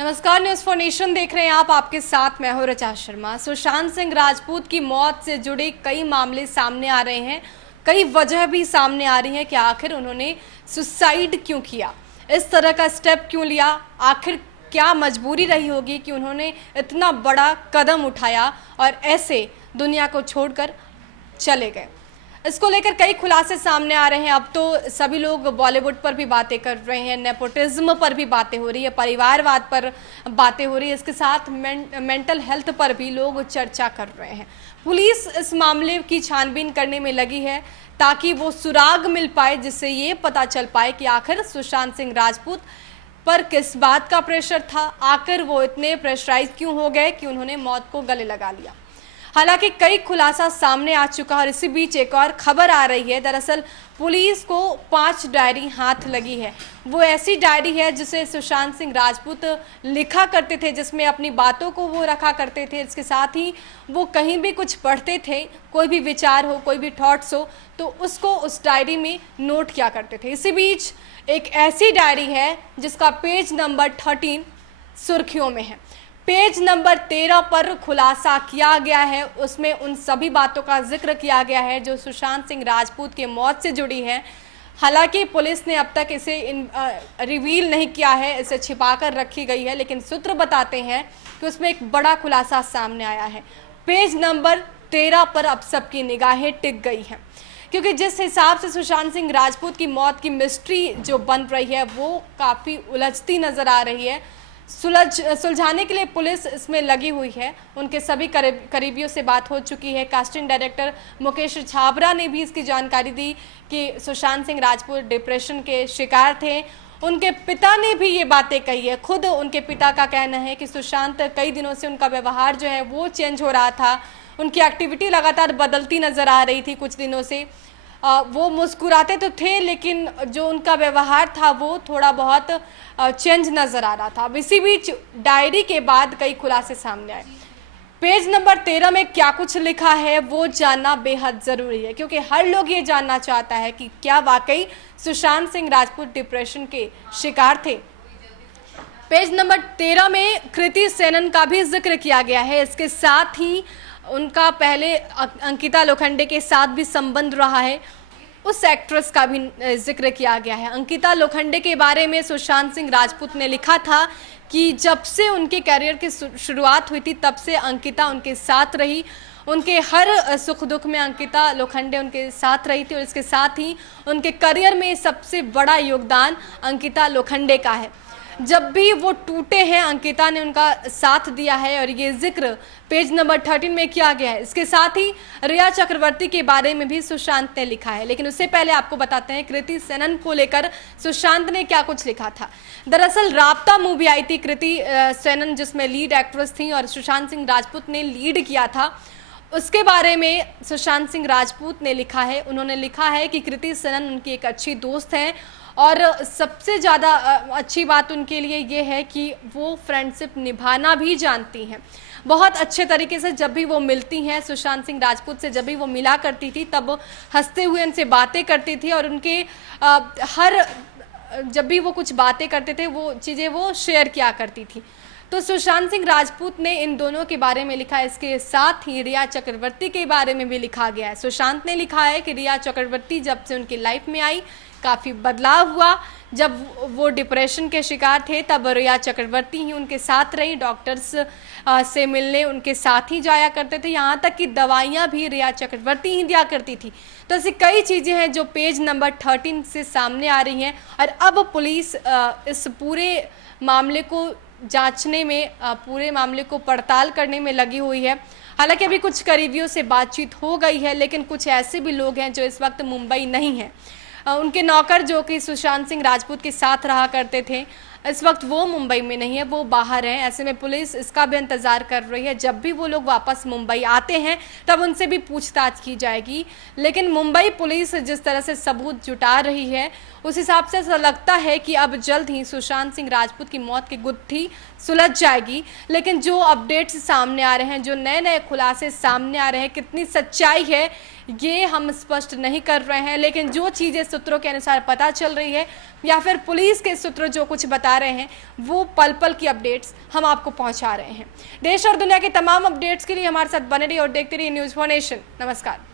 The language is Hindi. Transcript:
नमस्कार, न्यूज़ फॉर नेशन देख रहे हैं आप। आपके साथ मैं हूं ऋचा शर्मा। सुशांत सिंह राजपूत की मौत से जुड़े कई मामले सामने आ रहे हैं, कई वजह भी सामने आ रही हैं कि आखिर उन्होंने सुसाइड क्यों किया, इस तरह का स्टेप क्यों लिया, आखिर क्या मजबूरी रही होगी कि उन्होंने इतना बड़ा कदम उठाया और ऐसे दुनिया को छोड़कर चले गए। इसको लेकर कई खुलासे सामने आ रहे हैं। अब तो सभी लोग बॉलीवुड पर भी बातें कर रहे हैं, नेपोटिज्म पर भी बातें हो रही है, परिवारवाद पर बातें हो रही है, इसके साथ मेंटल हेल्थ पर भी लोग चर्चा कर रहे हैं। पुलिस इस मामले की छानबीन करने में लगी है ताकि वो सुराग मिल पाए, जिससे ये पता चल पाए कि आखिर सुशांत सिंह राजपूत पर किस बात का प्रेशर था, आखिर वो इतने प्रेशराइज क्यों हो गए कि उन्होंने मौत को गले लगा लिया। हालांकि कई खुलासा सामने आ चुका है और इसी बीच एक और खबर आ रही है। दरअसल पुलिस को 5 डायरी हाथ लगी है। वो ऐसी डायरी है जिसे सुशांत सिंह राजपूत लिखा करते थे, जिसमें अपनी बातों को वो रखा करते थे। इसके साथ ही वो कहीं भी कुछ पढ़ते थे, कोई भी विचार हो, कोई भी थॉट्स हो, तो उसको उस डायरी में नोट किया करते थे। इसी बीच एक ऐसी डायरी है जिसका पेज नंबर 13 सुर्खियों में है। पेज नंबर 13 पर खुलासा किया गया है, उसमें उन सभी बातों का जिक्र किया गया है जो सुशांत सिंह राजपूत के मौत से जुड़ी हैं। हालांकि पुलिस ने अब तक इसे रिवील नहीं किया है, इसे छिपाकर रखी गई है, लेकिन सूत्र बताते हैं कि उसमें एक बड़ा खुलासा सामने आया है। पेज नंबर 13 पर अब सबकी निगाहें टिक गई हैं, क्योंकि जिस हिसाब से सुशांत सिंह राजपूत की मौत की मिस्ट्री जो बन रही है वो काफ़ी उलझती नज़र आ रही है। सुलझाने के लिए पुलिस इसमें लगी हुई है। उनके सभी करीबियों से बात हो चुकी है। कास्टिंग डायरेक्टर मुकेश छाबरा ने भी इसकी जानकारी दी कि सुशांत सिंह राजपूत डिप्रेशन के शिकार थे। उनके पिता ने भी ये बातें कही है। खुद उनके पिता का कहना है कि सुशांत कई दिनों से उनका व्यवहार जो है वो चेंज हो रहा था, उनकी एक्टिविटी लगातार बदलती नज़र आ रही थी। कुछ दिनों से वो मुस्कुराते तो थे, लेकिन जो उनका व्यवहार था वो थोड़ा बहुत चेंज नज़र आ रहा था। अब इसी बीच डायरी के बाद कई खुलासे सामने आए। पेज नंबर 13 में क्या कुछ लिखा है वो जानना बेहद ज़रूरी है, क्योंकि हर लोग ये जानना चाहता है कि क्या वाकई सुशांत सिंह राजपूत डिप्रेशन के शिकार थे। पेज नंबर 13 में कृति सेनन का भी जिक्र किया गया है। इसके साथ ही उनका पहले अंकिता लोखंडे के साथ भी संबंध रहा है, उस एक्ट्रेस का भी जिक्र किया गया है। अंकिता लोखंडे के बारे में सुशांत सिंह राजपूत ने लिखा था कि जब से उनके करियर की शुरुआत हुई थी तब से अंकिता उनके साथ रही, उनके हर सुख दुख में अंकिता लोखंडे उनके साथ रही थी और इसके साथ ही उनके करियर में सबसे बड़ा योगदान अंकिता लोखंडे का है। जब भी वो टूटे हैं अंकिता ने उनका साथ दिया है और ये जिक्र पेज नंबर 13 में किया गया है। इसके साथ ही रिया चक्रवर्ती के बारे में भी सुशांत ने लिखा है, लेकिन उससे पहले आपको बताते हैं कृति सेनन को लेकर सुशांत ने क्या कुछ लिखा था। दरअसल राब्ता मूवी आई थी कृति सेनन, जिसमें लीड एक्ट्रेस थी और सुशांत सिंह राजपूत ने लीड किया था। उसके बारे में सुशांत सिंह राजपूत ने लिखा है। उन्होंने लिखा है कि कृति सेनन उनकी एक अच्छी दोस्त हैं और सबसे ज़्यादा अच्छी बात उनके लिए ये है कि वो फ्रेंडशिप निभाना भी जानती हैं। बहुत अच्छे तरीके से जब भी वो मिलती हैं, सुशांत सिंह राजपूत से जब भी वो मिला करती थी तब हंसते हुए उनसे बातें करती थी और उनके हर जब भी वो कुछ बातें करते थे वो चीज़ें वो शेयर किया करती थी। तो सुशांत सिंह राजपूत ने इन दोनों के बारे में लिखा है। इसके साथ ही रिया चक्रवर्ती के बारे में भी लिखा गया है। सुशांत ने लिखा है कि रिया चक्रवर्ती जब से उनकी लाइफ में आई काफ़ी बदलाव हुआ। जब वो डिप्रेशन के शिकार थे तब रिया चक्रवर्ती ही उनके साथ रही, डॉक्टर्स से मिलने उनके साथ ही जाया करते थे, यहाँ तक कि दवाइयाँ भी रिया चक्रवर्ती ही दिया करती थी। तो ऐसी कई चीज़ें हैं जो पेज नंबर 13 से सामने आ रही हैं और अब पुलिस इस पूरे मामले को जांचने में, पूरे मामले को पड़ताल करने में लगी हुई है। हालांकि अभी कुछ करीबियों से बातचीत हो गई है, लेकिन कुछ ऐसे भी लोग हैं जो इस वक्त मुंबई नहीं हैं। उनके नौकर जो कि सुशांत सिंह राजपूत के साथ रहा करते थे, इस वक्त वो मुंबई में नहीं है, वो बाहर हैं। ऐसे में पुलिस इसका भी इंतज़ार कर रही है। जब भी वो लोग वापस मुंबई आते हैं तब उनसे भी पूछताछ की जाएगी। लेकिन मुंबई पुलिस जिस तरह से सबूत जुटा रही है उस हिसाब से ऐसा लगता है कि अब जल्द ही सुशांत सिंह राजपूत की मौत की गुत्थी सुलझ जाएगी। लेकिन जो अपडेट्स सामने आ रहे हैं, जो नए नए खुलासे सामने आ रहे हैं, कितनी सच्चाई है ये हम स्पष्ट नहीं कर रहे हैं। लेकिन जो चीज़ें सूत्रों के अनुसार पता चल रही है या फिर पुलिस के सूत्र जो कुछ बता बता रहे हैं, वो पल पल की अपडेट्स हम आपको पहुंचा रहे हैं। देश और दुनिया के तमाम अपडेट्स के लिए हमारे साथ बने रहिए और देखते रहिए न्यूज़ फॉर नेशन। नमस्कार।